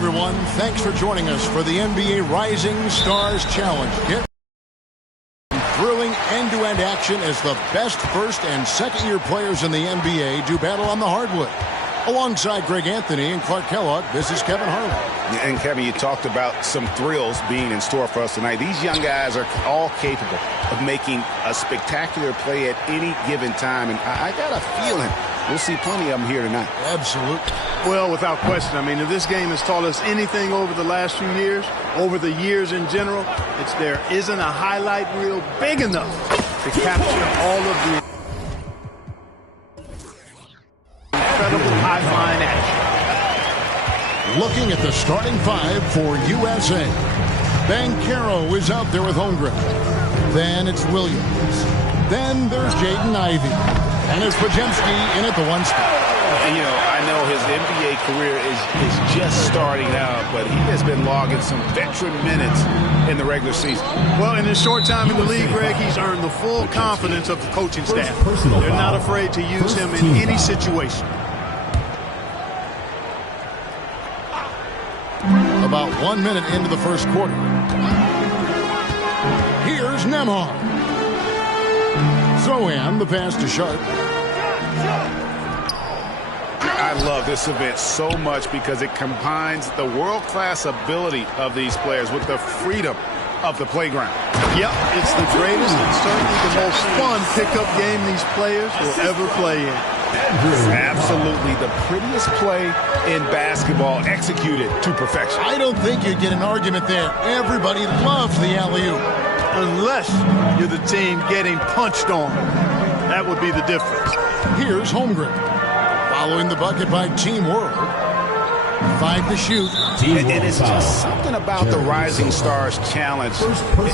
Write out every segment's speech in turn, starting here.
everyone. Thanks for joining us for the NBA Rising Stars Challenge. Get thrilling end-to-end action as the best first and second-year players in the NBA do battle on the hardwood. Alongside Greg Anthony and Clark Kellogg, this is Kevin Harlan. And Kevin, you talked about some thrills being in store for us tonight. These young guys are all capable of making a spectacular play at any given time. And I got a feeling we'll see plenty of them here tonight. Absolutely. Well, without question. I mean, if this game has taught us anything over the last few years, over the years in general, it's there isn't a highlight reel big enough to capture all of the incredible high-flying action. Looking at the starting five for USA. Banchero is out there with Holmgren. Then it's Williams. Then there's Jaden Ivey. And it's Podziemski in at the one spot. And, you know, I know his NBA career is just starting out, but he has been logging some veteran minutes in the regular season. Well, in his short time in the league, Greg, he's earned the full confidence of the coaching staff. They're not afraid to use him in any situation. About 1 minute into the first quarter. Here's Nembhard. Sochan, the pass to Sharp. I love this event so much because it combines the world-class ability of these players with the freedom of the playground. Yep, it's the greatest and certainly the most fun pickup game these players will ever play in. Absolutely the prettiest play in basketball executed to perfection. I don't think you'd get an argument there. Everybody loves the alley-oop. Unless you're the team getting punched on. That would be the difference. Here's Holmgren. Following the bucket by Team World. 5 to shoot. And it's just something about the Rising Stars Challenge.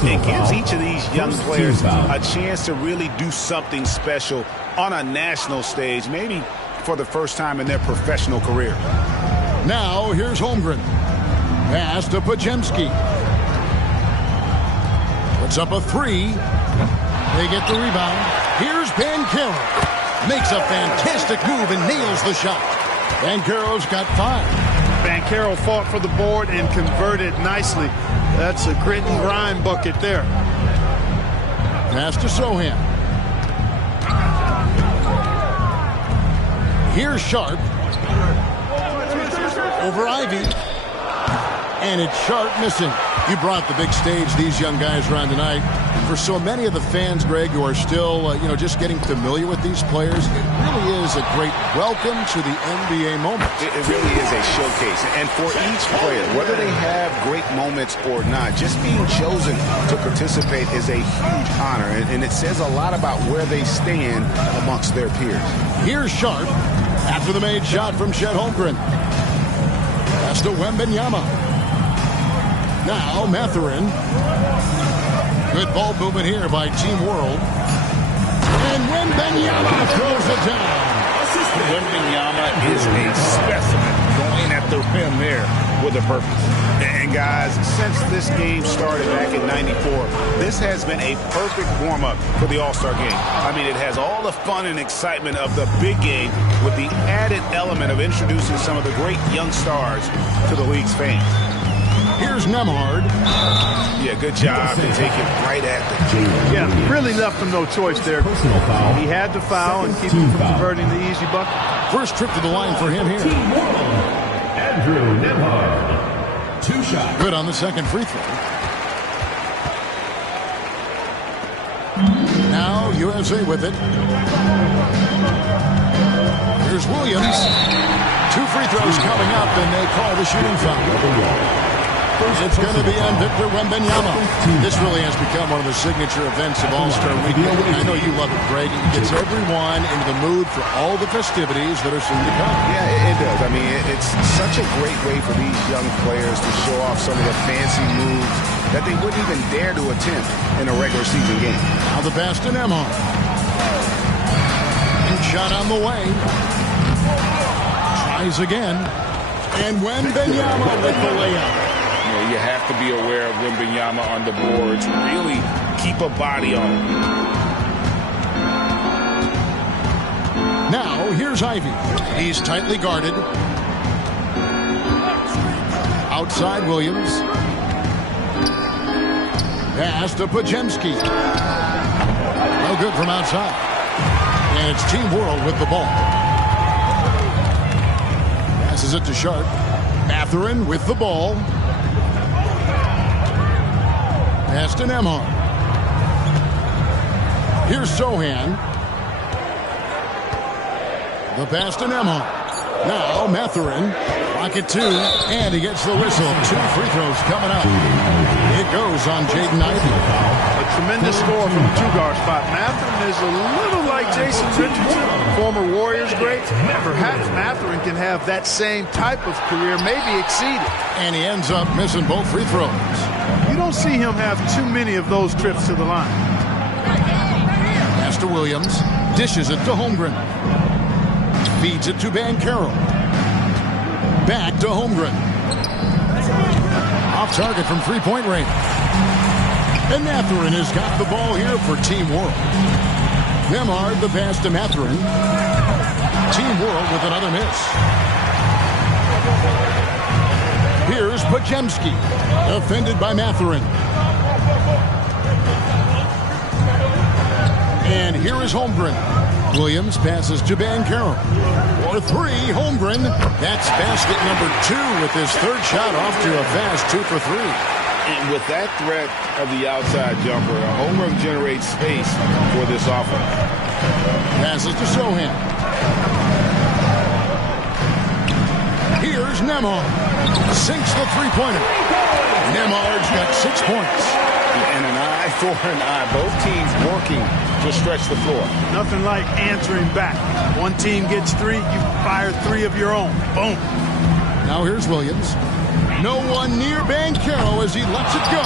It gives each of these young players a chance to really do something special on a national stage, maybe for the first time in their professional career. Now, here's Holmgren. Pass to Podziemski. Puts up a three. They get the rebound. Here's Banchero. Makes a fantastic move and nails the shot. Banchero's got 5. Banchero fought for the board and converted nicely. That's a grit and grind bucket there. Pass to Sochan. Here's Sharp. Over Ivey. And it's Sharp missing. You brought the big stage these young guys are on tonight. For so many of the fans, Greg, who are still, just getting familiar with these players, it really is a great welcome to the NBA moment. It really is a showcase. And for each player, whether they have great moments or not, just being chosen to participate is a huge honor. And it says a lot about where they stand amongst their peers. Here's Sharp after the made shot from Chet Holmgren. Pass to Wembanyama. Now Mathurin. Good ball movement here by Team World. And Wembanyama throws it down. Wembanyama is a specimen going at the rim there with a purpose. And guys, since this game started back in '94, this has been a perfect warm-up for the All-Star game. I mean, it has all the fun and excitement of the big game with the added element of introducing some of the great young stars to the league's fans. Here's Nembhard. Yeah, good job to take it right at the team. Yeah, really left him no choice there. He had to foul and keep him from converting the easy bucket. First trip to the line for him here. Andrew Nembhard. 2 shots. Good on the second free throw. Now USA with it. Here's Williams. 2 free throws coming up, and they call the shooting foul. It's going to be on Victor Wembanyama. This really has become one of the signature events of All-Star Weekend. I know you love it, Greg. It gets everyone into the mood for all the festivities that are soon to come. Yeah, it does. I mean, it's such a great way for these young players to show off some of the fancy moves that they wouldn't even dare to attempt in a regular season game. Now the pass to Nembhard. And shot on the way. Tries again. And Wembanyama with the layup. You have to be aware of Wembanyama on the boards. Really keep a body on him. Now, here's Ivey. He's tightly guarded. Outside Williams. Pass to Pajemski. No good from outside. And it's Team World with the ball. Passes it to Sharp. Mathurin with the ball. Pass to Nembhard. Here's Sohan. The pass to Nembhard. Now Mathurin. Pocket 2, and he gets the whistle. 2 free throws coming up. It goes on Jaden Ivey. A tremendous score from the two-guard spot. Mathurin is a little like Jason Richardson, former Warriors great. Perhaps Mathurin can have that same type of career, maybe exceed it. And he ends up missing both free throws. You don't see him have too many of those trips to the line. Pass to Williams. Dishes it to Holmgren. Feeds it to Banchero. Back to Holmgren. Off target from three-point range. And Mathurin has got the ball here for Team World. Nembhard the pass to Mathurin. Team World with another miss. Here's Pajemski. Defended by Mathurin. And here is Holmgren. Williams passes to Banchero. For 3, Holmgren. That's basket number 2 with his third shot off to a fast 2 for 3. And with that threat of the outside jumper, Holmgren generates space for this offense. Passes to Sohan. Here's Nembhard. Sinks the three-pointer. Nembhard's got 6 points. And an eye for an eye. Both teams working to stretch the floor. Nothing like answering back. One team gets 3, you fire 3 of your own. Boom. Now here's Williams. No one near Banchero as he lets it go.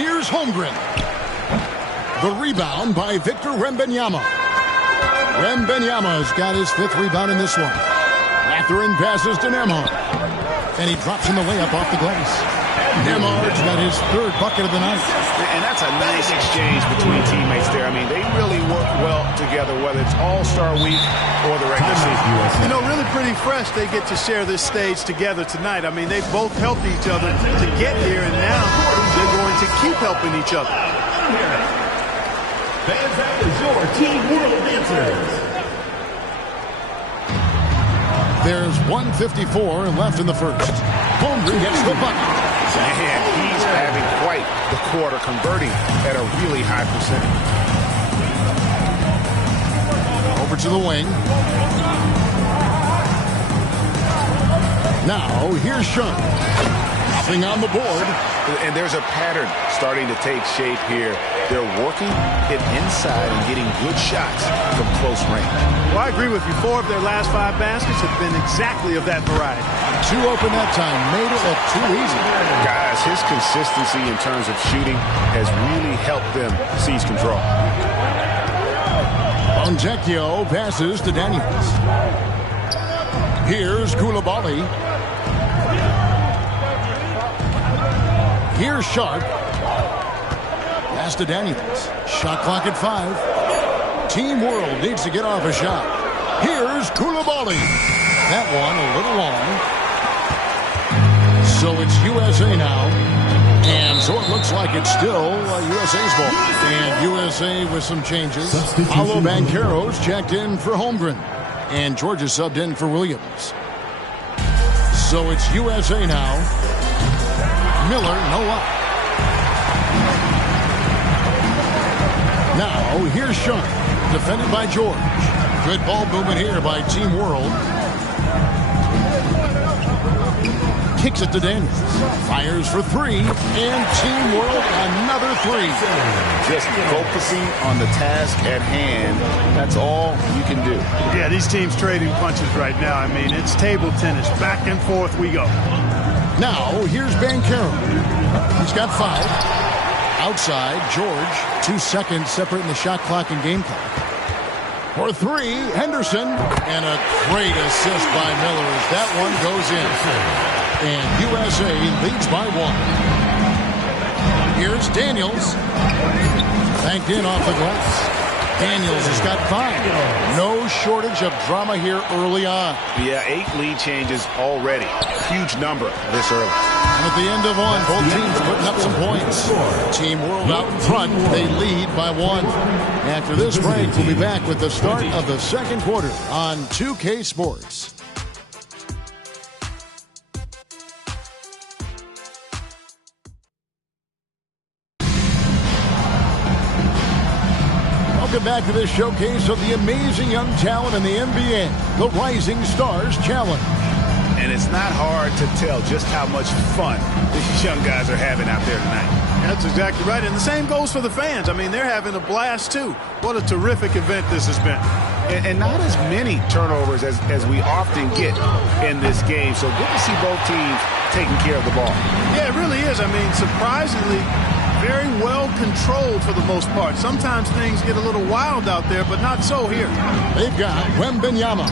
Here's Holmgren. The rebound by Victor Wembanyama. Wembanyama's got his 5th rebound in this one. Mathurin passes to Nembhard. And he drops in the layup off the glass. Nembhard's got his 3rd bucket of the night. And that's a nice exchange between teammates there. I mean, they really work well together, whether it's All-Star Week or the regular season. You know, really pretty fresh they get to share this stage together tonight. I mean, they both helped each other to get here, and now they're going to keep helping each other. Fans, that is your Team World Dancers. There's 1:54 left in the first. Holmgren gets the bucket. And he's having quite the quarter, converting at a really high percentage. Over to the wing. Now, here's Sharp. Nothing on the board. And there's a pattern starting to take shape here. They're working it inside and getting good shots from close range. Well, I agree with you. 4 of their last 5 baskets have been exactly of that variety. 2 open that time. Made it look too easy. Guys, his consistency in terms of shooting has really helped them seize control. Fontecchio passes to Daniels. Here's Coulibaly. Here's Sharp. Pass to Daniels. Shot clock at 5. Team World needs to get off a shot. Here's Coulibaly. That one a little long. So it's USA now. And so it looks like it's still USA's ball. And USA with some changes. Paolo Banchero's checked in for Holmgren. And Georgia subbed in for Williams. So it's USA now. Miller, no up. Now, here's Sharp, defended by George. Good ball movement here by Team World. Kicks it to Daniels. Fires for 3, and Team World another 3. Just focusing on the task at hand. That's all you can do. Yeah, these teams trading punches right now. I mean, it's table tennis. Back and forth we go. Now, here's Banchero. He's got 5. Outside, George. 2 seconds separating the shot clock and game clock. For 3, Henderson. And a great assist by Miller as that one goes in. And USA leads by 1. Here's Daniels. Banked in off the glass. Daniels has got 5. No shortage of drama here early on. Yeah, 8 lead changes already. Huge number this early. And at the end of one, both teams putting up some points. Team World out in front. They lead by 1. After this break, we'll be back with the start of the second quarter on 2K Sports. Welcome back to this showcase of the amazing young talent in the NBA, the Rising Stars Challenge. And it's not hard to tell just how much fun these young guys are having out there tonight. That's exactly right. And the same goes for the fans. I mean, they're having a blast, too. What a terrific event this has been. And not as many turnovers as we often get in this game. So good to see both teams taking care of the ball. Yeah, it really is. I mean, surprisingly, very well controlled for the most part. Sometimes things get a little wild out there, but not so here. They've got Wembanyama,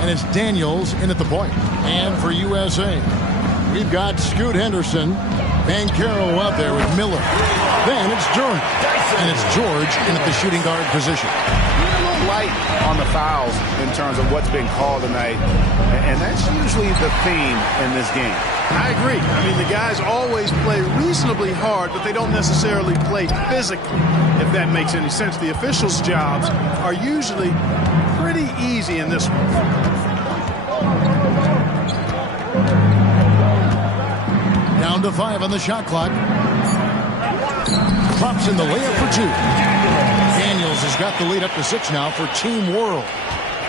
and it's Daniels in at the point. And for USA, we've got Scoot Henderson, Banchero out there with Miller. Then it's Durant, and it's George in at the shooting guard position. A little light on the fouls in terms of what's been called tonight, and that's usually the theme in this game. I agree. I mean, the guys always play reasonably hard, but they don't necessarily play physically, if that makes any sense. The officials' jobs are usually pretty easy in this one. Down to 5 on the shot clock. Drops in the layup for 2. Daniels has got the lead up to 6 now for Team World.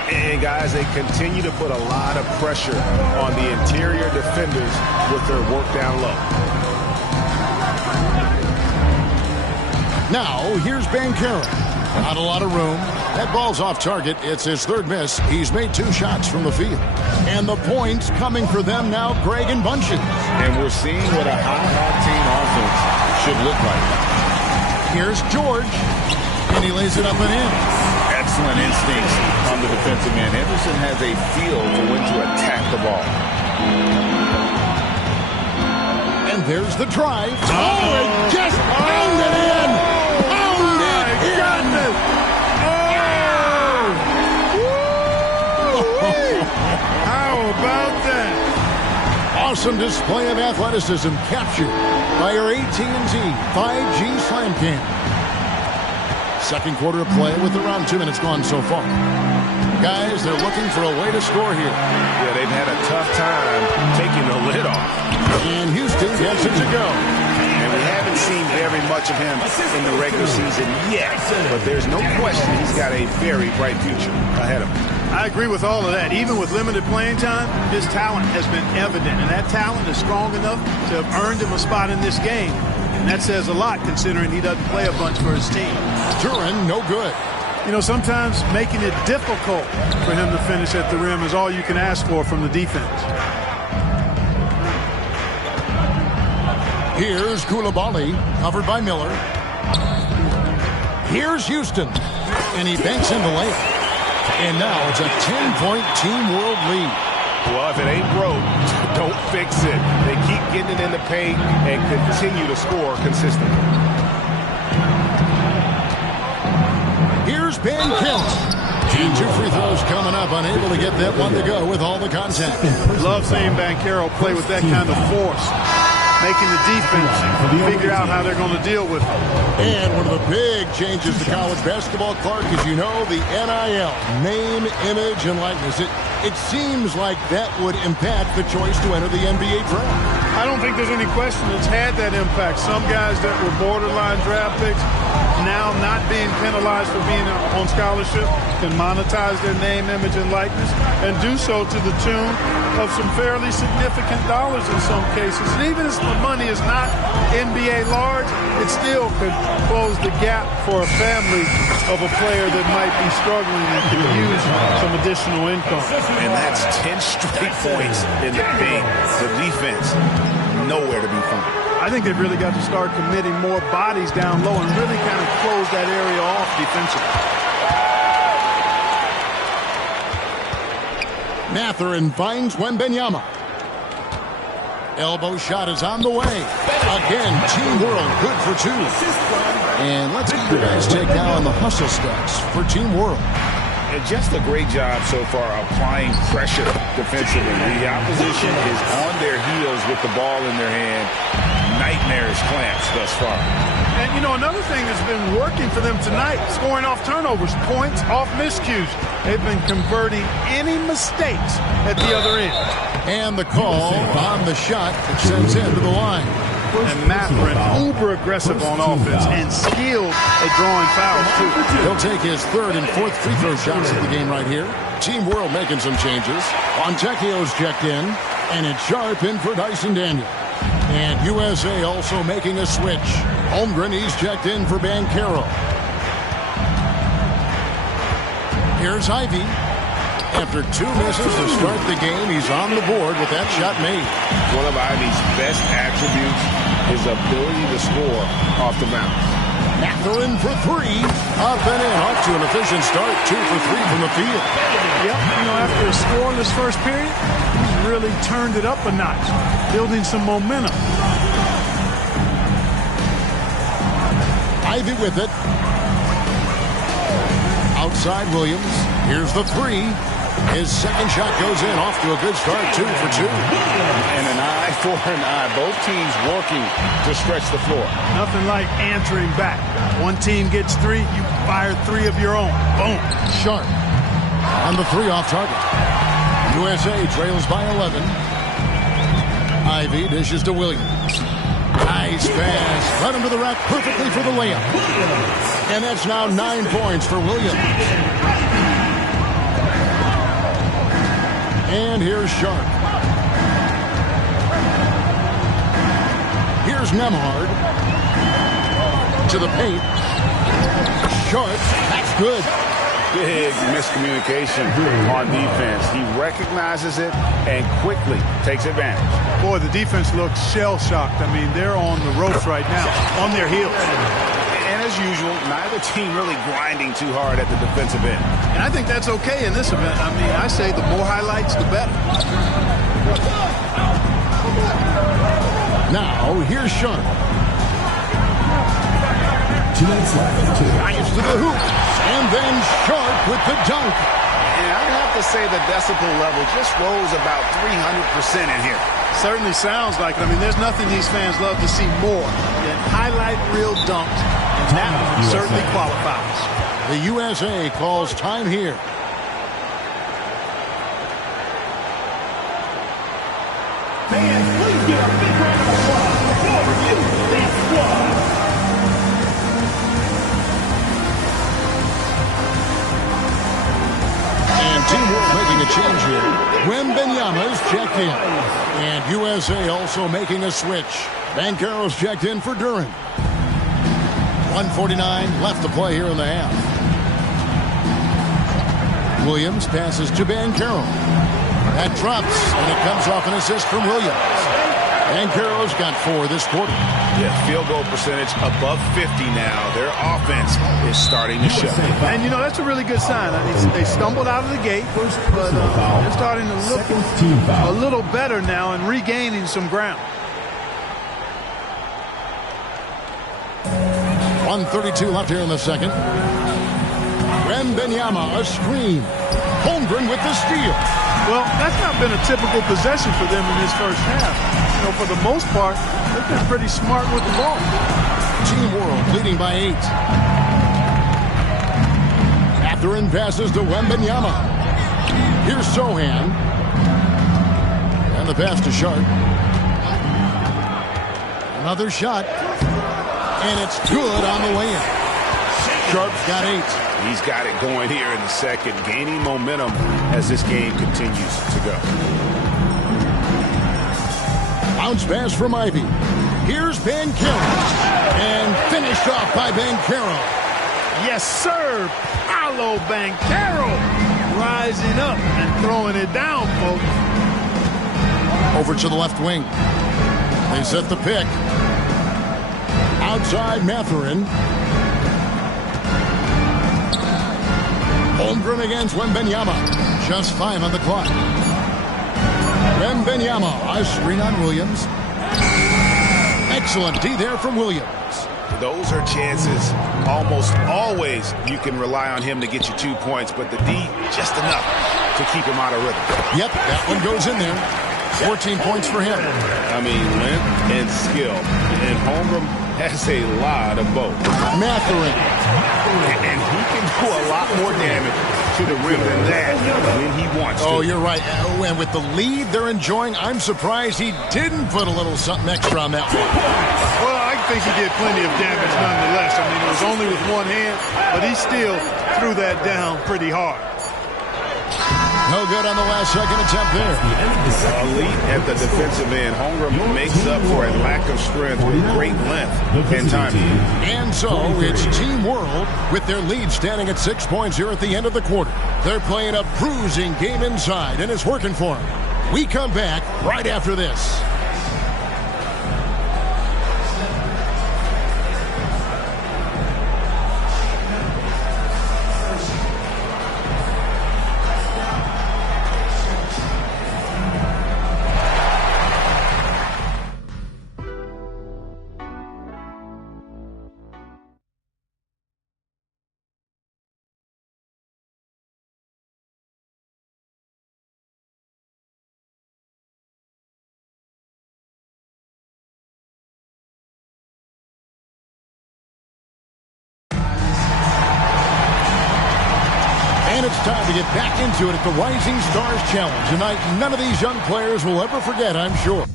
And guys, they continue to put a lot of pressure on the interior defenders with their work down low. Now, here's Banchero. Not a lot of room. That ball's off target. It's his 3rd miss. He's made 2 shots from the field. And the points coming for them now, Greg and Bunches. And we're seeing what a high-octane offense should look like. Here's George. And he lays it up and in. Excellent instincts on the defensive end. Henderson has a feel for when to attack the ball. And there's the drive. Oh, it just pounded in. Pounded in. How about that? Awesome display of athleticism captured by our AT&T 5G Slam Cam. Second quarter of play with around 2 minutes gone so far. Guys, they're looking for a way to score here. Yeah, they've had a tough time taking the lid off. And Houston gets it to go. And we haven't seen very much of him in the regular season yet. But there's no question he's got a very bright future ahead of him. I agree with all of that. Even with limited playing time, his talent has been evident. And that talent is strong enough to have earned him a spot in this game. And that says a lot considering he doesn't play a bunch for his team. Duran, no good. You know, sometimes making it difficult for him to finish at the rim is all you can ask for from the defense. Here's Coulibaly, covered by Miller. Here's Houston, and he banks in the layup. And now it's a 10-point Team World lead. Well, if it ain't broke, don't fix it. They keep getting it in the paint and continue to score consistently. Here's Banchero. And 2 free throws coming up, unable to get that one to go with all the contact. Love seeing Banchero play with that kind of force, making the defense figure out how they're going to deal with it. And one of the big changes to college basketball, Clark, is, you know, the NIL, name, image, and likeness. It seems like that would impact the choice to enter the NBA draft. I don't think there's any question it's had that impact. Some guys that were borderline draft picks now not being penalized for being on scholarship can monetize their name, image, and likeness and do so to the tune of some fairly significant dollars in some cases. And even if the money is not NBA large, it still could close the gap for a family of a player that might be struggling and could use some additional income. And that's 10 straight points in the paint. The defense, nowhere to be found. I think they've really got to start committing more bodies down low and really kind of close that area off defensively. Mathurin finds Wembanyama. Elbow shot is on the way. Again, Team World good for two. And let's get you guys take now on the hustle stats for Team World. And just a great job so far applying pressure defensively. The opposition is on their heels with the ball in their hand. Nightmarish clamps thus far. And, you know, another thing that's been working for them tonight, scoring off turnovers, points off miscues. They've been converting any mistakes at the other end. And the call on the shot that sends him to the line. And Mathurin, uber aggressive on offense and skilled at drawing fouls, too. He'll take his third and fourth free throw shots of the game right here. Team World making some changes. Fontecchio's checked in, and it's Sharp in for Dyson Daniel. And USA also making a switch. Holmgren, he's checked in for Banchero. Here's Ivey. After two misses to start the game, he's on the board with that shot made. One of Ivey's best attributes, his ability to score off the bounce. Mathurin for three. Up and in. Off to an efficient start. 2 for 3 from the field. Yep, you know, after a scoreless first period, he's really turned it up a notch, building some momentum. Ivey with it. Outside Williams. Here's the three. His second shot goes in. Off to a good start. 2 for 2. And an eye for an eye. Both teams working to stretch the floor. Nothing like answering back. One team gets three, you fire three of your own. Boom. Sharp on the three off target. USA trails by 11. Ivey dishes to Williams. Nice pass. Right into the rack perfectly for the layup. And that's now 9 points for Williams. And here's Sharp. Here's Nembhard. To the paint. Sharp. That's good. Big miscommunication on defense. He recognizes it and quickly takes advantage. Boy, the defense looks shell-shocked. I mean, they're on the ropes right now, on their heels. And as usual, neither team really grinding too hard at the defensive end. And I think that's okay in this event. I mean, I say the more highlights, the better. Now, here's Sharp. Drives to the hoop. And then Sharp with the dunk. And I'd have to say the decibel level just rose about 300% in here. Certainly sounds like it. I mean, there's nothing these fans love to see more than highlight reel dunks. And that one certainly qualifies. The USA calls time here. Fans, please give a big round of applause for USA squad. And Team World making a change here. Wembanyama's checked in. And USA also making a switch. Banchero's checked in for Duren. 1:49 left to play here in the half. Williams passes to Banchero. That drops, and it comes off an assist from Williams. Banchero's got 4 this quarter. Yeah, field goal percentage above 50 now. Their offense is starting to show. And, you know, that's a really good sign. I mean, they stumbled out of the gate, but they're starting to look a little better now and regaining some ground. 1:32 left here in the second. Wembanyama, a screen. Holmgren with the steal. Well, that's not been a typical possession for them in this first half. You know, for the most part, they've been pretty smart with the ball. Team World leading by 8. Mathurin passes to Wembanyama. Here's Sohan. And the pass to Sharp. Another shot. And it's good on the way in. Sharp's got 8. He's got it going here in the second, gaining momentum as this game continues to go. Bounce pass from Ivey. Here's Banchero. And finished off by Banchero. Yes, sir. Paolo Banchero rising up and throwing it down, folks. Over to the left wing. They set the pick. Outside Mathurin. Holmgren against Wembanyama. Just 5 on the clock. Wembanyama, a screen on Williams. Excellent D there from Williams. Those are chances. Almost always you can rely on him to get you 2 points, but the D, just enough to keep him out of rhythm. Yep, that one goes in there. 14 points for him. I mean, length and skill. And Holmgren has a lot of both. Mathurin. And he can do a lot more damage to the rim than that when he wants to. Oh, you're right. And with the lead they're enjoying, I'm surprised he didn't put a little something extra on that one. Well, I think he did plenty of damage nonetheless. I mean, it was only with one hand, but he still threw that down pretty hard. No good on the last second attempt there. Elite at the defensive end. Holmgren makes up for a lack of strength with great length and timing. And so it's Team World with their lead standing at 6 points here at the end of the quarter. They're playing a bruising game inside, and it's working for them. We come back right after this. And it's time to get back into it at the Rising Stars Challenge. Tonight, none of these young players will ever forget, I'm sure.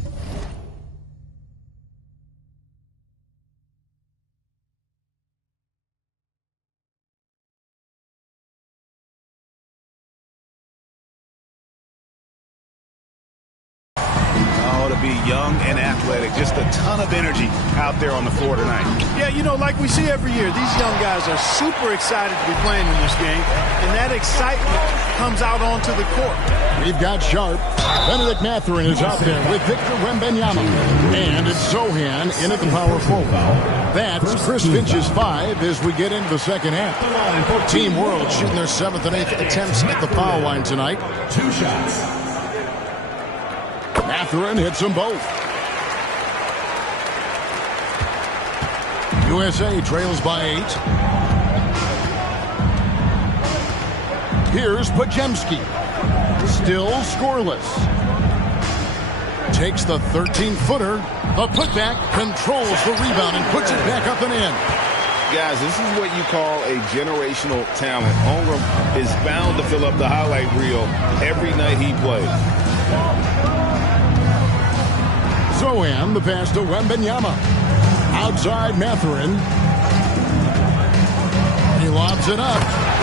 To be young and athletic, just a ton of energy out there on the floor tonight. Yeah, you know, like we see every year, these young guys are super excited to be playing in this game, and that excitement comes out onto the court. We've got Sharp. Benedict Mathurin is out there with Victor Wembanyama. And it's Zohan in at the power forward. That's Chris Finch's 5 as we get into the second half. Team World shooting their 7th and 8th attempts at the foul line tonight. 2 shots. Mathurin hits them both. USA trails by 8. Here's Podziemski. Still scoreless. Takes the 13-footer. The putback, controls the rebound and puts it back up and in. Guys, this is what you call a generational talent. Holmgren is bound to fill up the highlight reel every night he plays. Zohan, the pass to Wembanyama. Outside Mathurin. He lobs it up.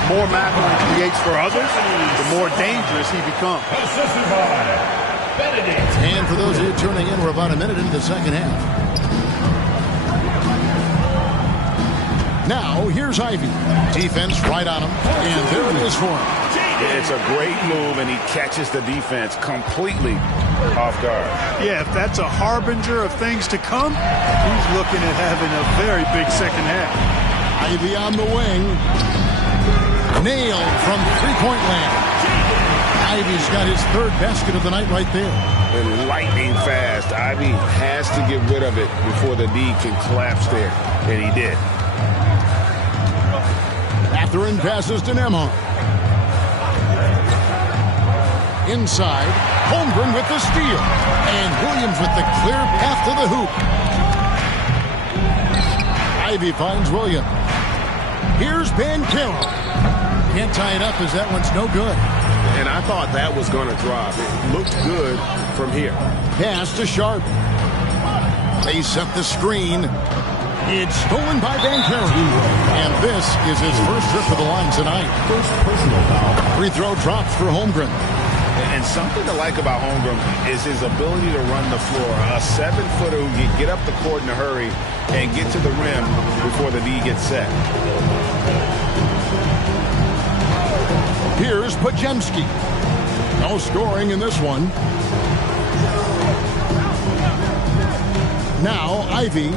The more Mathurin creates for others, the more dangerous he becomes. Assisted by Benedict. And for those of you tuning in, we're about a minute into the second half. Now, here's Ivey. Defense right on him. And there it is for him. It's a great move, and he catches the defense completely off guard. Yeah, if that's a harbinger of things to come, he's looking at having a very big second half. Ivey on the wing. Nailed from three-point land. Ivey's got his 3rd basket of the night right there. And lightning fast. Ivey has to get rid of it before the D can collapse there, and he did. Mathurin passes to Nembhard. Inside, Holmgren with the steal. And Williams with the clear path to the hoop. Ivey finds Williams. Here's Banchero. Can't tie it up as that one's no good. And I thought that was going to drop. It looked good from here. Pass to Sharp. They set the screen. It's stolen by Banchero. And this is his first trip to the line tonight. First personal foul. Free throw drops for Holmgren. And something to like about Holmgren is his ability to run the floor. A 7-footer who can get up the court in a hurry and get to the rim before the D gets set. Here's Podziemski. No scoring in this one. Now Ivey.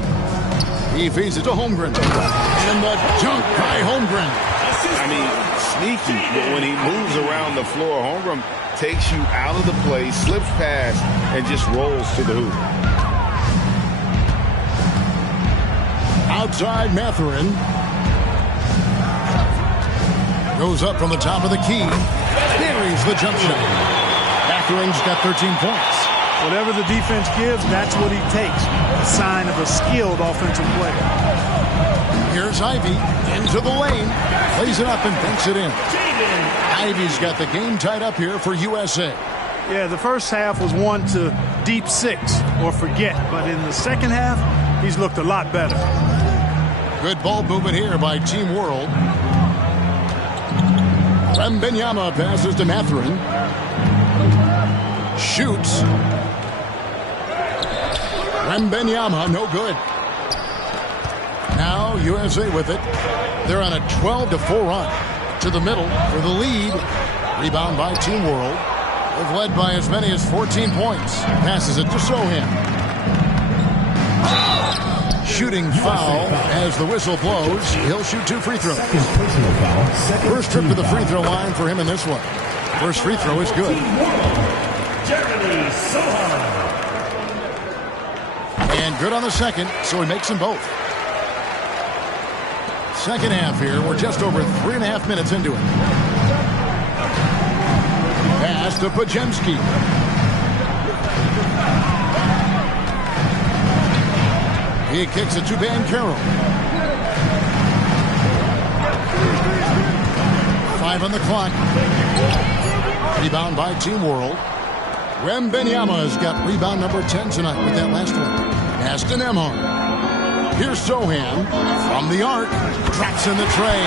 He feeds it to Holmgren. And the dunk by Holmgren. I mean, sneaky, but when he moves around the floor, Holmgren takes you out of the play, slips past, and just rolls to the hoop. Outside Mathurin. Goes up from the top of the key. Buries the jump shot. Mathurin's got 13 points. Whatever the defense gives, that's what he takes. A sign of a skilled offensive player. Here's Ivey into the lane. Plays it up and banks it in. Ivey's got the game tied up here for USA. Yeah, the first half was one to deep six or forget. But in the second half, he's looked a lot better. Good ball movement here by Team World. Wembanyama passes to Mathurin. Shoots. Wembanyama, no good. Now USA with it. They're on a 12-4 run to the middle for the lead. Rebound by Team World. They've led by as many as 14 points. Passes it to Sohan. Shooting foul as the whistle blows. He'll shoot 2 free throws. First trip to the free throw line for him in this one. First free throw is good. And good on the second, so he makes them both. Second half here. We're just over 3.5 minutes into it. Pass to Podziemski. He kicks it to Banchero. 5 on the clock. Rebound by Team World. Wembanyama's got rebound number 10 tonight with that last one. Pass to Nembhard. Here's Sohan from the arc. Traps in the tray.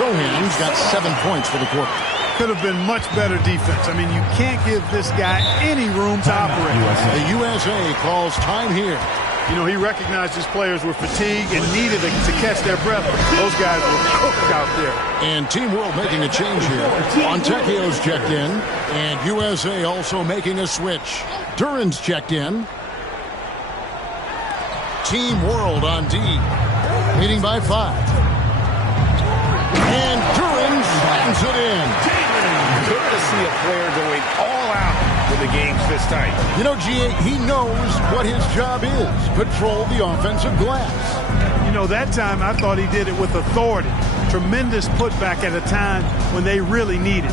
Sohan's got 7 points for the quarter. Could have been much better defense. I mean, you can't give this guy any room to operate. The USA calls time here. You know, he recognized his players were fatigued and needed to catch their breath. Those guys were cooked out there. And Team World making a change here. Fontecchio's checked in. And USA also making a switch. Duran's checked in. Team World on D. Leading by 5. And Duran slams it in. Good to see a player going all out when the game's this tight. You know, G.A., he knows what his job is. Patrol the offensive glass. You know, that time I thought he did it with authority. Tremendous putback at a time when they really need it.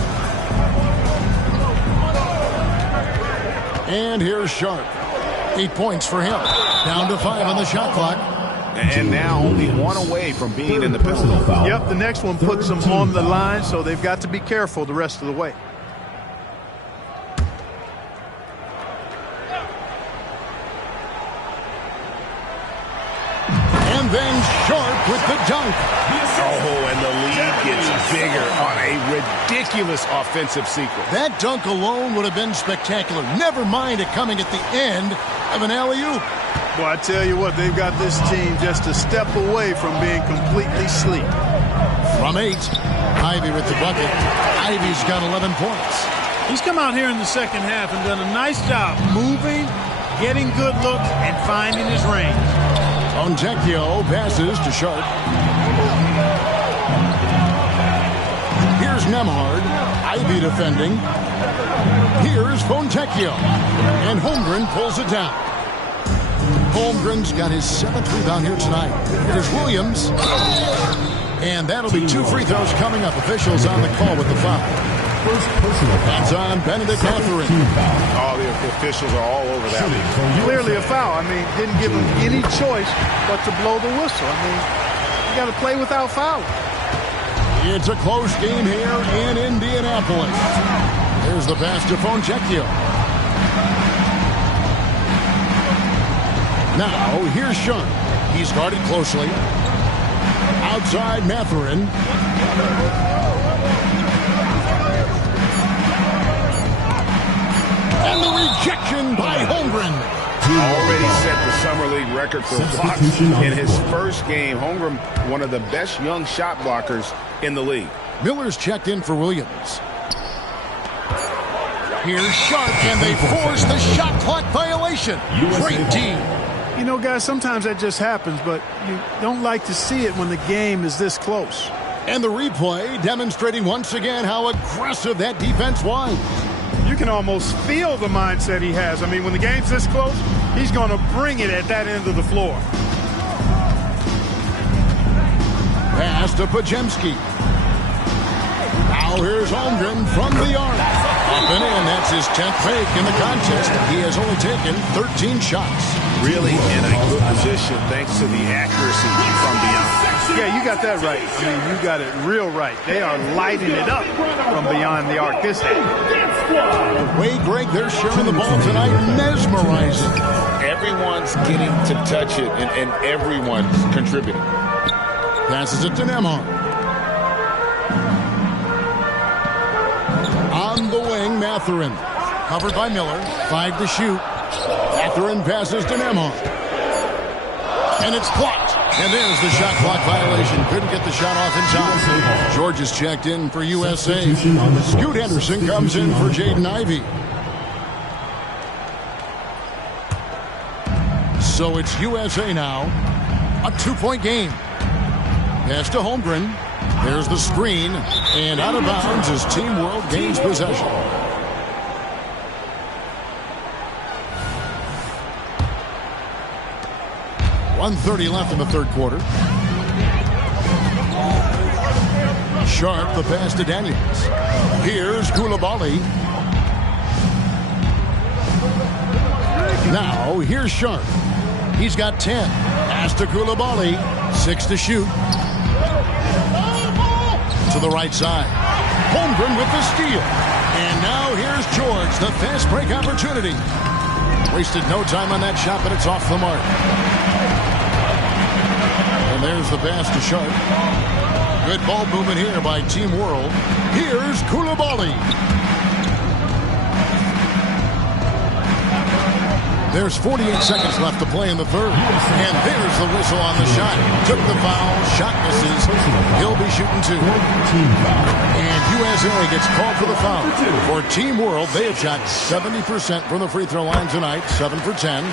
And here's Sharp. 8 points for him. Down to 5 on the shot clock. And now only 1 away from being in the pistol. Yep, the next one puts them on the line, so they've got to be careful the rest of the way. And then Sharp with the dunk. Oh, and the lead gets bigger on a ridiculous offensive sequence. That dunk alone would have been spectacular. Never mind it coming at the end of an alley-oop. Well, I tell you what, they've got this team just a step away from being completely asleep. From 8, Ivey with the bucket. Ivey's got 11 points. He's come out here in the second half and done a nice job moving, getting good looks, and finding his range. Fontecchio passes to Sharp. Here's Nembhard. Ivey defending. Here's Fontecchio. And Holmgren pulls it down. Holmgren's got his 7th rebound here tonight. Here's Williams. And that'll be 2 free throws coming up. Officials on the call with the foul. That's on Benedict Mathurin. Oh, the officials are all over that one. Clearly a foul. I mean, didn't give him any choice but to blow the whistle. I mean, you got to play without fouling. It's a close game here in Indianapolis. There's the pass to Fontecchio. Now, here's Sharp. He's guarded closely. Outside Mathurin. And the rejection by Holmgren. Already set the Summer League record for blocks in his first game. Holmgren, one of the best young shot blockers in the league. Miller's checked in for Williams. Here's Sharp, and they force the shot clock violation. Great D. You know, guys, sometimes that just happens, but you don't like to see it when the game is this close. And the replay demonstrating once again how aggressive that defense was. You can almost feel the mindset he has. I mean, when the game's this close, he's going to bring it at that end of the floor. Pass to Podziemski. Now here's Holmgren from the arc. Up and in, that's his 10th make in the contest. He has only taken 13 shots. Really in a good position thanks to the accuracy from beyond. Yeah, you got that right. I mean, you got it real right. They are lighting it up from beyond the arc this day. Way, Greg, they're sharing the ball tonight. Mesmerizing. Everyone's getting to touch it, and everyone's contributing. Passes it to Nembhard. On the wing, Mathurin. Covered by Miller. 5 to shoot. Mathurin passes to Nembhard. And it's blocked. And there's the shot clock violation. Couldn't get the shot off in time. George is checked in for USA. Scoot Henderson comes in for Jaden Ivey. So it's USA now. A 2-point game. Pass to Holmgren. There's the screen. And out of bounds as Team World gains possession. .130 left in the third quarter. Sharp, the pass to Daniels. Here's Coulibaly. Now, here's Sharp. He's got 10. Pass to Coulibaly. 6 to shoot. To the right side. Holmgren with the steal. And now here's George, the fast break opportunity. Wasted no time on that shot, but it's off the mark. And there's the pass to Sharp. Good ball movement here by Team World. Here's Coulibaly. There's 48 seconds left to play in the third. And there's the whistle on the shot. Took the foul. Shot misses. He'll be shooting 2. And USA gets called for the foul. For Team World, they have shot 70% from the free throw line tonight. 7 for 10.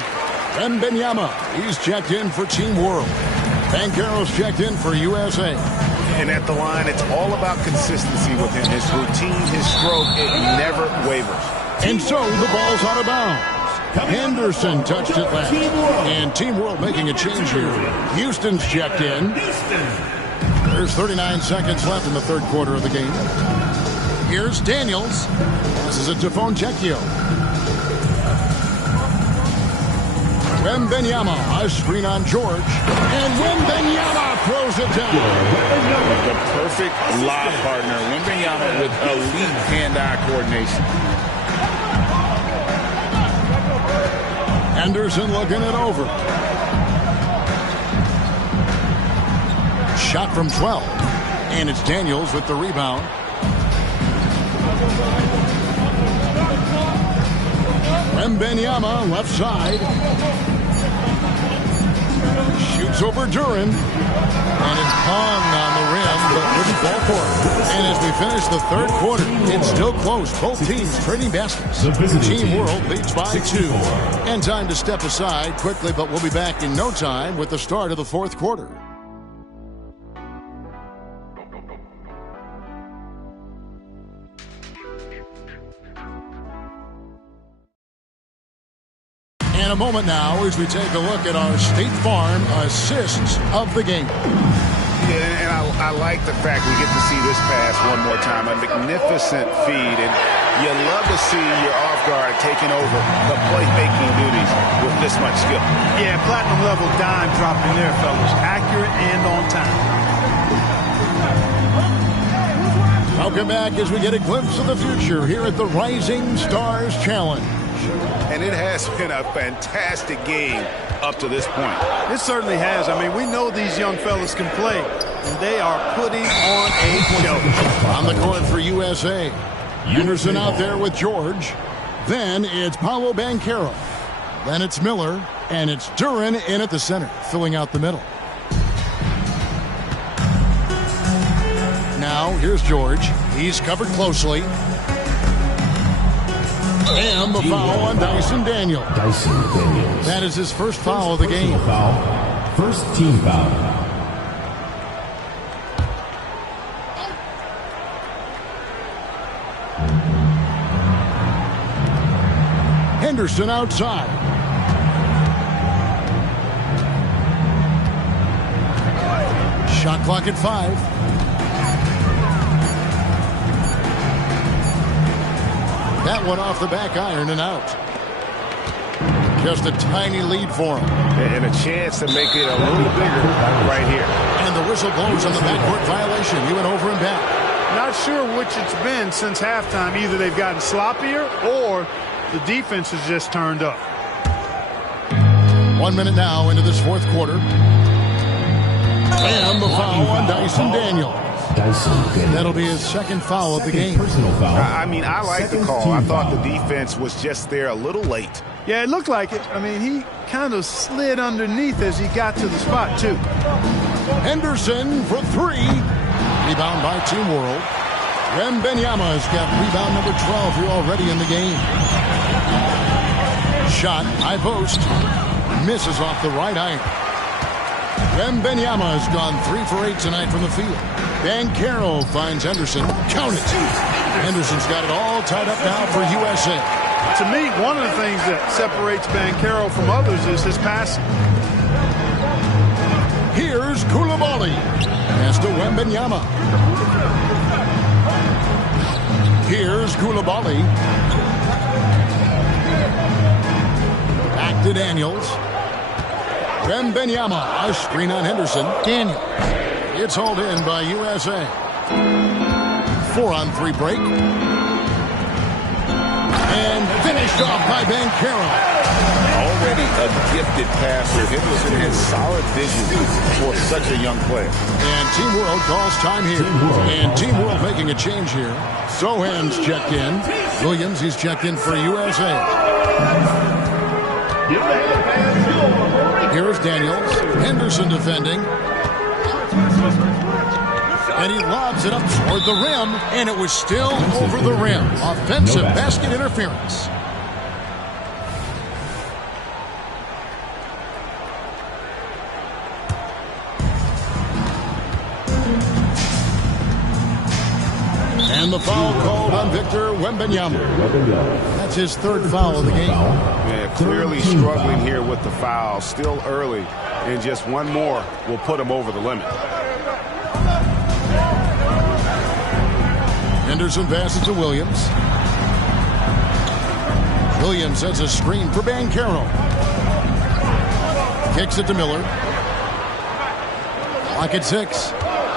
Wembanyama, he's checked in for Team World. Banchero's checked in for USA. And at the line, it's all about consistency with him. His routine, his stroke, it never wavers. And so the ball's out of bounds. Henderson touched it last. And Team World making a change here. Houston's checked in. There's 39 seconds left in the third quarter of the game. Here's Daniels. Passes it to Fontecchio. Wembanyama, a screen on George. And Wembanyama throws it down. The perfect lob partner. Wembanyama with elite hand-eye coordination. Henderson looking it over. Shot from 12. And it's Daniels with the rebound. Wembanyama left side. Shoots over Duren. And it's hung on the rim, but wouldn't fall for it. And as we finish the third quarter, it's still close. Both teams trading baskets. Team World leads by 2. And time to step aside quickly, but we'll be back in no time with the start of the fourth quarter. And a moment now as we take a look at our State Farm assists of the game. Yeah, and I like the fact we get to see this pass one more time. A magnificent feed, and you love to see your off guard taking over the playmaking duties with this much skill. Yeah, platinum level dime dropping there, fellas. Accurate and on time. Welcome back as we get a glimpse of the future here at the Rising Stars Challenge. And it has been a fantastic game up to this point. It certainly has. I mean, we know these young fellas can play, and they are putting on a show. On the court for USA. Henderson out there with George. Then it's Paolo Banchero. Then it's Miller. And it's Duren in at the center, filling out the middle. Now, here's George. He's covered closely. And the foul on Dyson Daniels. That is his first foul of the game. First team foul. Henderson outside. Shot clock at 5. That one off the back iron and out. Just a tiny lead for him. And a chance to make it a little bigger right here. And the whistle blows on the backcourt violation. He went over and back. Not sure which it's been since halftime. Either they've gotten sloppier or the defense has just turned up. 1 minute now into this fourth quarter. And the foul on Dyson Daniels. That'll be his second foul of the game. I mean, I like the call. I thought the defense was just there a little late. Yeah, it looked like it. I mean, he kind of slid underneath as he got to the spot, too. Henderson for 3. Rebound by Team World. Wembanyama has got rebound number 12 here already in the game. Shot, high post. Misses off the right iron. Wembanyama has gone 3 for 8 tonight from the field. Banchero finds Henderson. Count it. Henderson's got it all tied up now for USA. To me, one of the things that separates Banchero from others is his passing. Here's Coulibaly. Pass to Wembanyama. Here's Coulibaly. Back to Daniels. Wembanyama. A screen on Henderson. Daniels. It's hauled in by USA. 4-on-3 break. And finished off by Banchero. Already a gifted passer. Henderson has solid vision for such a young player. And Team World calls time here. And Team World making a change here. Sohan's checked in. Williams, he's checked in for USA. Here's Daniels. Henderson defending. And he lobs it up toward the rim, and it was still over the rim. Offensive basket interference. And the foul called on Victor Wembanyama. That's his third foul of the game. Yeah, clearly struggling here with the foul. Still early, and just one more will put him over the limit. Henderson passes to Williams. Williams sets a screen for Banchero. Kicks it to Miller. Clock at 6.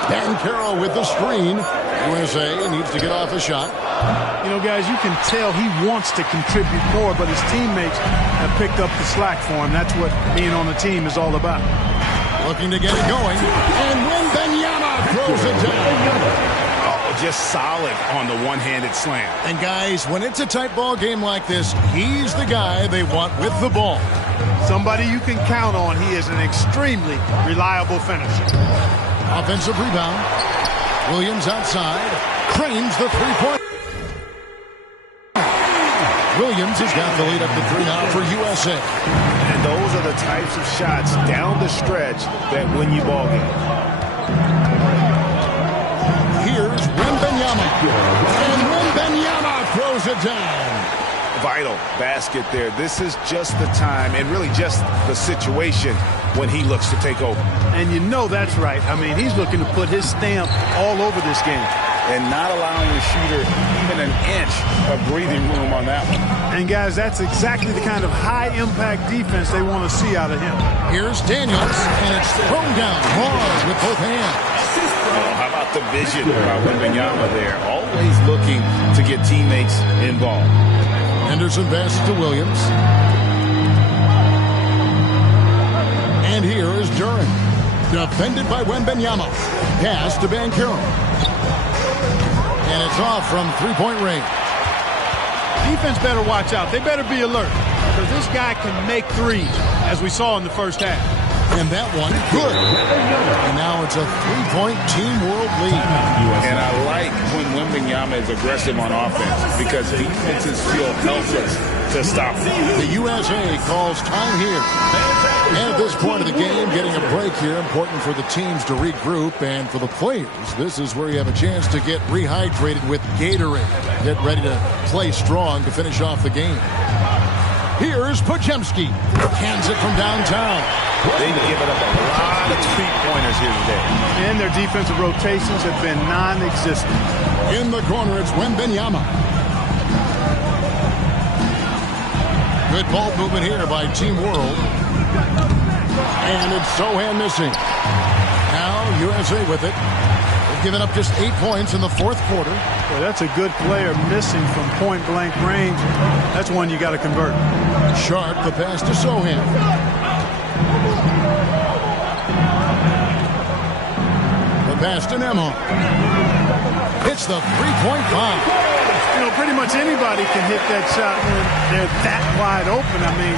Banchero with the screen. USA needs to get off a shot. You know, guys, you can tell he wants to contribute more, but his teammates have picked up the slack for him. That's what being on the team is all about. Looking to get it going. And Wembanyama throws it down. Just solid on the one-handed slam. And guys, when it's a tight ball game like this, he's the guy they want with the ball. Somebody you can count on. He is an extremely reliable finisher. Offensive rebound. Williams outside. Cranes the three-point. Williams has got the lead up to 3 now for USA. And those are the types of shots down the stretch that win you ball games. Here's Wembanyama. And Wembanyama throws it down. Vital basket there. This is just the time and really just the situation when he looks to take over. And you know that's right. I mean, he's looking to put his stamp all over this game. And not allowing the shooter even an inch of breathing room on that one. And, guys, that's exactly the kind of high-impact defense they want to see out of him. Here's Daniels, and it's thrown down hard with both hands. Oh, how about the vision by Wembanyama there? Always looking to get teammates involved. Henderson passes to Williams. And here is Duren. Defended by Wembanyama. Pass to Banchero. And it's off from three-point range. Defense better watch out. They better be alert because this guy can make threes, as we saw in the first half. And that one, good. And now it's a 3-point Team World lead. And I like when Wembanyama is aggressive on offense because defenses feel helpless to stop him. The USA calls time here. And at this point of the game, getting a break here, important for the teams to regroup. And for the players, this is where you have a chance to get rehydrated with Gatorade. Get ready to play strong to finish off the game. Here's Podziemski. Hands it from downtown. They've given up a lot of three-pointers here today. And their defensive rotations have been non-existent. In the corner, it's Wembanyama. Good ball movement here by Team World. And it's Sochan missing. Now USA with it. They've given up just 8 points in the fourth quarter. Well, that's a good player missing from point-blank range. That's one you got to convert. Sharp, the pass to Sochan. The pass to Nembhard. Hits the three-point bomb. You know, pretty much anybody can hit that shot when they're that wide open. I mean,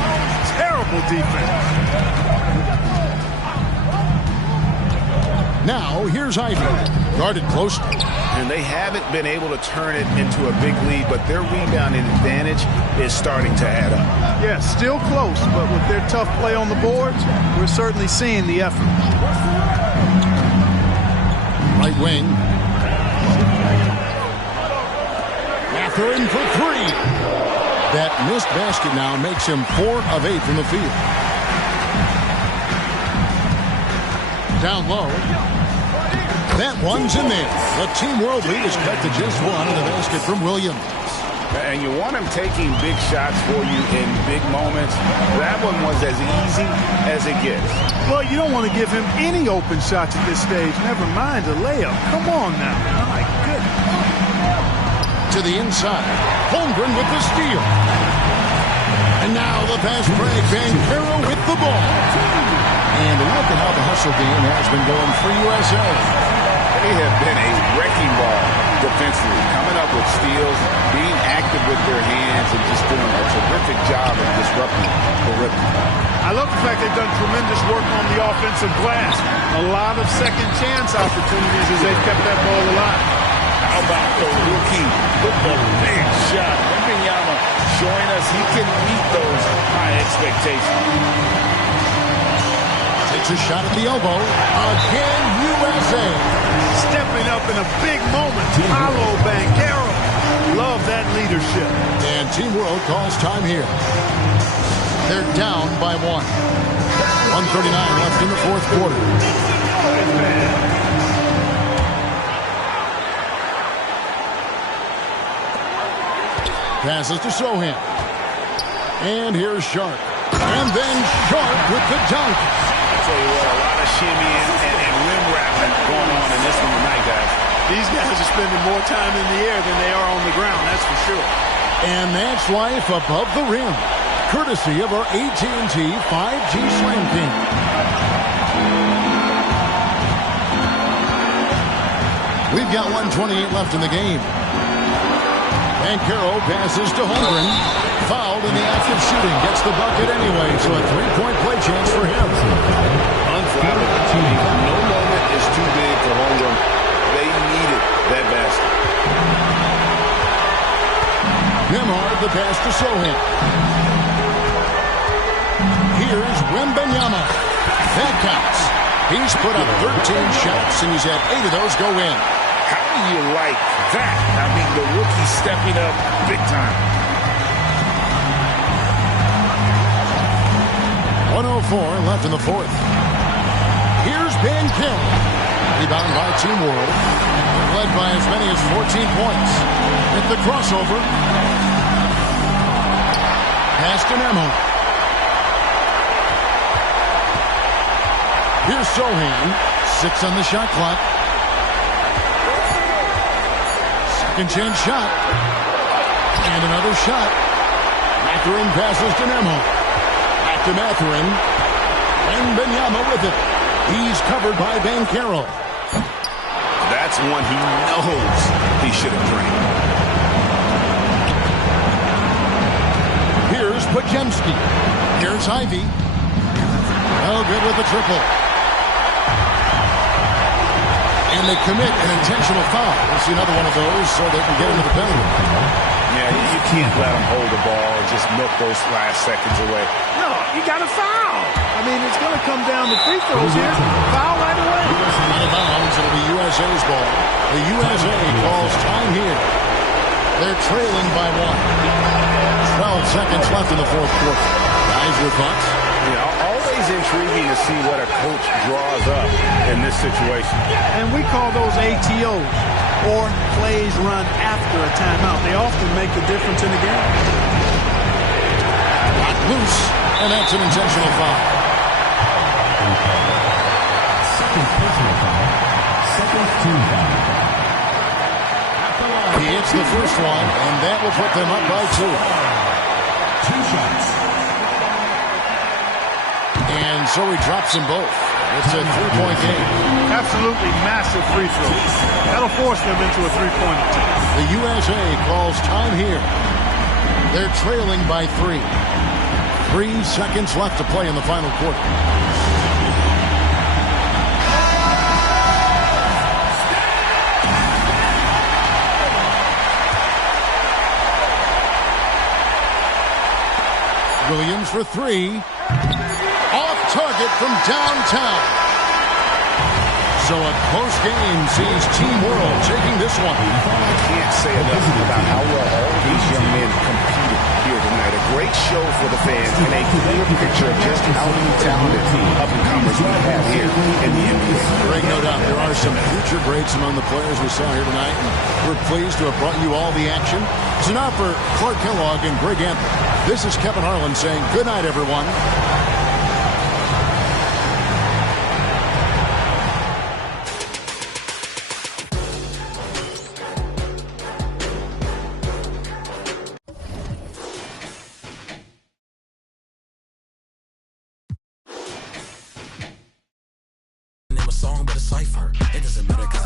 terrible defense. Now, here's Ivey. Guarded closely. And they haven't been able to turn it into a big lead, but their rebounding advantage is starting to add up. Yeah, still close, but with their tough play on the boards, we're certainly seeing the effort. Right wing. Mathurin for three. That missed basket now makes him 4 of 8 from the field. Down low. That one's in there. The Team World lead is cut to just 1 in the basket from Williams. And you want him taking big shots for you in big moments. That one was as easy as it gets. Well, you don't want to give him any open shots at this stage. Never mind a layup. Come on now. My goodness. To the inside. Holmgren with the steal. And now the pass break. Banchero with the ball. And look at how the hustle game has been going for USA. They have been a wrecking ball defensively, coming up with steals, being active with their hands, and just doing a terrific job of disrupting the rhythm. I love the fact they've done tremendous work on the offensive glass. A lot of second chance opportunities as they've kept that ball alive. How about the rookie with the big shot? Wembanyama showing us he can meet those high expectations. Takes a shot at the elbow. Again, USA. Stepping up in a big moment. Paolo Banchero. Love that leadership. And Team World calls time here. They're down by 1. 1:39 left in the fourth quarter. Passes to Sochan. And here's Sharp. And then Sharp with the dunk. I'll tell you what, a lot of shimmying and rim wrapping going on in this one tonight, guys. These guys are spending more time in the air than they are on the ground, that's for sure. And that's life above the rim. Courtesy of our AT&T 5G Slam King. We've got 1:28 left in the game. Banchero passes to Holmgren. Fouled in the act of shooting. Gets the bucket anyway, so a three-point play chance for him. Unflappable. No moment is too big for Holmgren. They needed that basket. Nembhard, the pass to Sochan. Here's Wembanyama. That counts. He's put up 13 shots, and he's had 8 of those go in. How do you like that? I mean, the rookie stepping up big time. 1:04 left in the fourth. Here's Banchero. Rebound by Team World. Led by as many as 14 points. With the crossover. Pass to Nembhard. Here's Sochan. 6 on the shot clock. Second chance shot. And another shot. Mathurin passes to Nembhard. Back to Mathurin. Wembanyama with it. He's covered by Banchero. That's one he knows he should have drained. Here's Podziemski. Here's Ivey. Oh, good with the triple. And they commit an intentional foul. We'll see another one of those so they can get into the penalty. Yeah, you can't let them hold the ball and just milk those last seconds away. No, you got to foul. I mean, it's going to come down to free throws here. Foul right away. Out of bounds. It'll be USA's ball. The USA calls time here. They're trailing by 1. 12 seconds left in the fourth quarter. Guys, your thoughts? Yeah, always intriguing to see what a coach draws up in this situation. And we call those ATOs, or plays run after a timeout. They often make the difference in the game. Got loose, and that's an intentional foul. Second personal foul. Second team foul. He hits the first one, and that will put them up by 2. 2 shots. And so he drops them both. It's a 3-point game. Absolutely massive free throws. That'll force them into a three-point attempt. The USA calls time here. They're trailing by 3. 3 seconds left to play in the final quarter. Williams for 3. Off target from downtown. So a close game sees Team World taking this one. I can't say enough about how well all these young men competed here tonight. A great show for the fans and a clear picture of just how many talented up-and-comers we have here in the NBA. Greg, no doubt there are some future greats among the players we saw here tonight, and we're pleased to have brought you all the action. So now for Clark Kellogg and Greg Anthony, this is Kevin Harlan saying good night, everyone. Name a song, but a cipher. It doesn't matter because